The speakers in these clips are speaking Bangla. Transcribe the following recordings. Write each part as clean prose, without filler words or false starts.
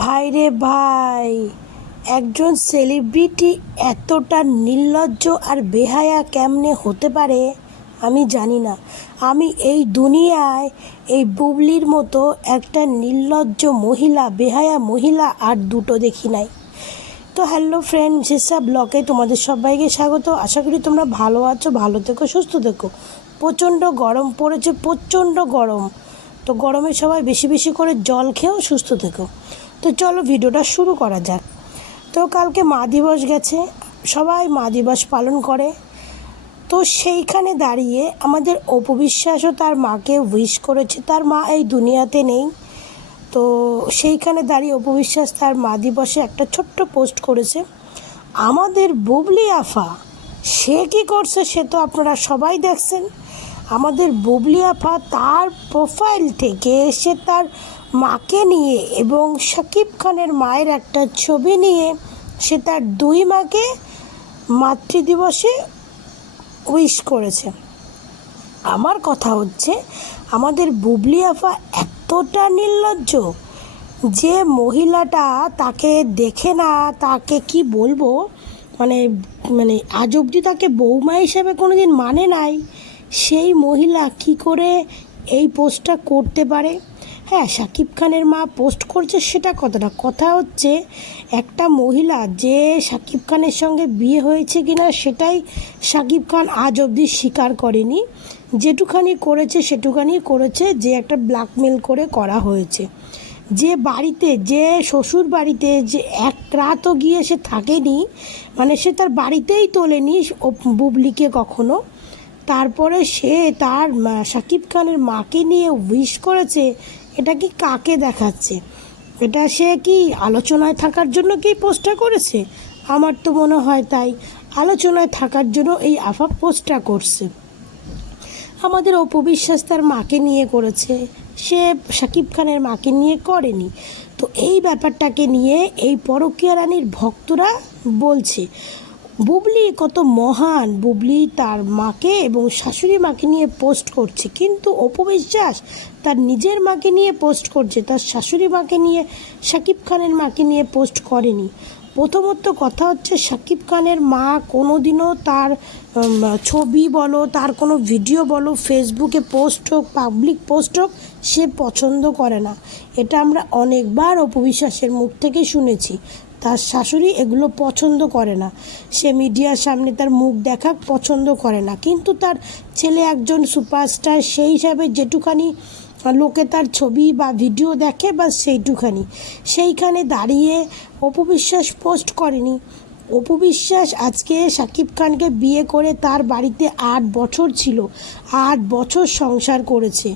ভাইরে ভাই, একজন সেলিব্রিটি এতটা নির্লজ্জ আর বেহায়া কেমনে হতে পারে আমি জানি না। আমি এই দুনিয়ায় এই বুবলির মতো একটা নির্লজ্জ মহিলা, বেহায়া মহিলা আর দুটো দেখি নাই। তো হ্যালো ফ্রেন্ড, যেসব ব্লগে তোমাদের সবাইকে স্বাগত। আশা করি তোমরা ভালো আছো, ভালো থেকো, সুস্থ থেকো। প্রচণ্ড গরম পড়েছে, প্রচণ্ড গরম। তো গরমে সবাই বেশি বেশি করে জল খেয়েও সুস্থ থেকো। তো চলো ভিডিওটা শুরু করা যাক। তো কালকে মা দিবস গেছে, সবাই মা দিবস পালন করে। তো সেইখানে দাঁড়িয়ে আমাদের অপু বিশ্বাসও তার মাকে উইশ করেছে। তার মা এই দুনিয়াতে নেই। তো সেইখানে দাঁড়িয়ে অপু বিশ্বাস তার মা দিবসে একটা ছোট্ট পোস্ট করেছে। আমাদের বুবলি আফা সে কী করছে সে তো আপনারা সবাই দেখছেন। আমাদের বুবলি আফা তার প্রোফাইল থেকে সে তার মাকে নিয়ে এবং শাকিব খানের মায়ের একটা ছবি নিয়ে সে তার দুই মাকে মাতৃদিবসে উইশ করেছে। আমার কথা হচ্ছে, আমাদের বুবলি আফা এতটা নির্লজ্জ যে মহিলাটা তাকে দেখে না, তাকে কি বলবো, মানে মানে আজ অবধি তাকে বৌমা হিসেবে কোনো দিন মানে নাই, সেই মহিলা কি করে এই পোস্টটা করতে পারে? হ্যাঁ, শাকিব খানের মা পোস্ট করছে সেটা কথাটা, কথা হচ্ছে একটা মহিলা যে শাকিব খানের সঙ্গে বিয়ে হয়েছে কিনা সেটাই শাকিব খান আজ অবধি স্বীকার করেনি। যেটুখানি করেছে সেটুখানি করেছে, যে একটা ব্ল্যাকমেল করে করা হয়েছে। যে বাড়িতে, যে শ্বশুর বাড়িতে যে এক রাতও গিয়ে সে থাকেনি, মানে সে তার বাড়িতেই তোলেনি বুবলিকে কখনো, তারপরে সে তার শাকিব খানের মাকে নিয়ে উইশ করেছে। এটা কি কাকে দেখাচ্ছে? এটা সে কি আলোচনায় থাকার জন্য কি পোস্টটা করেছে? আমার তো মনে হয় তাই, আলোচনায় থাকার জন্য এই আফা পোস্টটা করছে। আমাদের অপু বিশ্বাস তার মাকে নিয়ে করেছে, সে শাকিব খানের মাকে নিয়ে করেনি। তো এই ব্যাপারটাকে নিয়ে এই পরকীয়া রানীর ভক্তরা বলছে বুবলি কত মহান, বুবলি তার মাকে এবং শাশুড়ি মাকে নিয়ে পোস্ট করছে, কিন্তু অপু বিশ্বাস তার নিজের মাকে নিয়ে পোস্ট করছে, তার শাশুড়ি মাকে নিয়ে, শাকিব খানের মাকে নিয়ে পোস্ট করেনি। প্রথমত কথা হচ্ছে, শাকিব খানের মা কোনো দিনও তার ছবি বলো, তার কোনো ভিডিও বলো, ফেসবুকে পোস্ট হোক, পাবলিক পোস্ট হোক, সে পছন্দ করে না। এটা আমরা অনেকবার অপু বিশ্বাসের মুখ থেকে শুনেছি। তার শাশুড়ি এগুলো পছন্দ করে না, সে মিডিয়ার সামনে তার মুখ দেখা পছন্দ করে না। কিন্তু তার ছেলে একজন সুপারস্টার, সেই হিসাবে যেটুখানি লোকে তার ছবি বা ভিডিও দেখে বা সেইখানে দাঁড়িয়ে অপু বিশ্বাস পোস্ট করেনি। অপু বিশ্বাস আজকে শাকিব খানকে বিয়ে করে তার বাড়িতে 8 বছর ছিল, 8 বছর সংসার করেছে।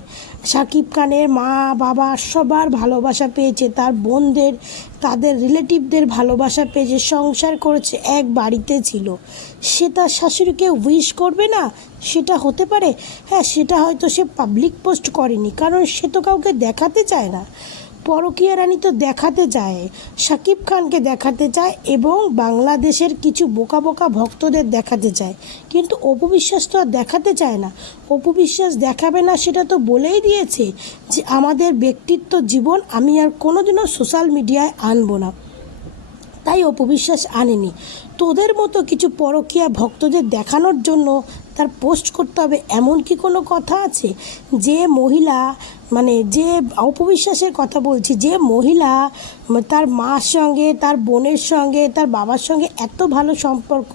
শাকিব খানের মা বাবা সবার ভালোবাসা পেয়েছে, তার বোনদের, তাদের রিলেটিভদের ভালোবাসা পেয়েছে, সংসার করেছে, এক বাড়িতে ছিল। সে তার শাশুড়িকে উইশ করবে না? সেটা হতে পারে? হ্যাঁ, সেটা হয়তো সে পাবলিক পোস্ট করেনি, কারণ সে তো কাউকে দেখাতে চায় না। পরকীয়া রানী তো দেখাতে চায়, শাকিব খানকে দেখাতে চায় এবং বাংলাদেশের কিছু বোকা বোকা ভক্তদের দেখাতে চায়, কিন্তু অপু বিশ্বাস তো আর দেখাতে চায় না। অপু বিশ্বাস দেখাবে না, সেটা তো বলেই দিয়েছে যে আমাদের ব্যক্তিত্ব জীবন আমি আর কোনোদিনও সোশ্যাল মিডিয়ায় আনবো না। তাই অপু বিশ্বাস আনেনি। তোদের মতো কিছু পরকীয়া ভক্তদের দেখানোর জন্য তার পোস্ট করতে হবে এমন কি কোনো কথা আছে? যে মহিলা, মানে যে অপু বিশ্বাসের কথা বলছি, যে মহিলা তার মার সঙ্গে, তার বোনের সঙ্গে, তার বাবার সঙ্গে এত ভালো সম্পর্ক,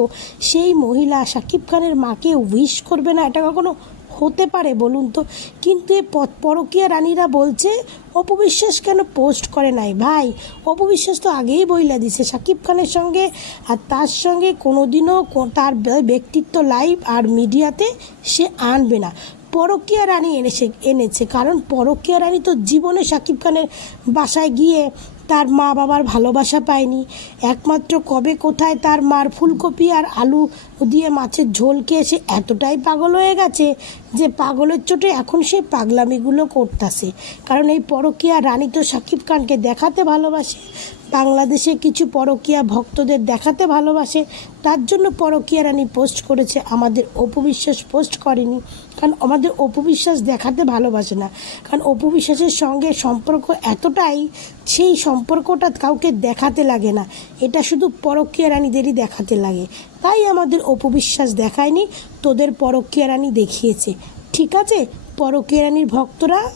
সেই মহিলা শাকিব খানের মাকে উইশ করবে না? এটা কখনো হতে পারে বলুন তো? কিন্তু এই পরকীয়া রানীরা বলছে অপু বিশ্বাস কেন পোস্ট করে নাই। ভাই, অপু বিশ্বাস তো আগেই বইলা দিছে শাকিব খানের সঙ্গে আর তার সঙ্গে কোনোদিনও তার ব্যক্তিত্ব লাইভ আর মিডিয়াতে সে আনবে না। পরকীয়া রানী এনেছে কারণ পরকীয়া রানী তো জীবনে শাকিব খানের বাসায় গিয়ে তার মা বাবার ভালোবাসা পায়নি। একমাত্র কবে কোথায় তার মার ফুলকপি আর আলু দিয়ে মাছের ঝোল খেয়ে সে এতটাই পাগল হয়ে গেছে যে পাগলের চোটে এখন সেই পাগলামিগুলো করতেছে। কারণ এই পরকীয়া রানী তো শাকিব খানকে দেখাতে ভালোবাসে, বাংলাদেশে কিছু পরকীয়া ভক্তদের দেখাতে ভালোবাসে, তার জন্য পরকীয়া রানী পোস্ট করেছে। আমাদের অপু বিশ্বাস পোস্ট করেনি, কারণ আমাদের অপু বিশ্বাস দেখাতে ভালোবাসে না। কারণ অপু বিশ্বাসের সঙ্গে সম্পর্ক এতটাই, সেই সম্পর্কটা কাউকে দেখাতে লাগে না, এটা শুধু পরকীয়া রানীদেরই দেখাতে লাগে। তাই আমাদের অপু বিশ্বাস দেখায়নি, তোদের পরকীয়া রানী দেখিয়েছে। ঠিক আছে পরকীয়া রানীর ভক্তরা?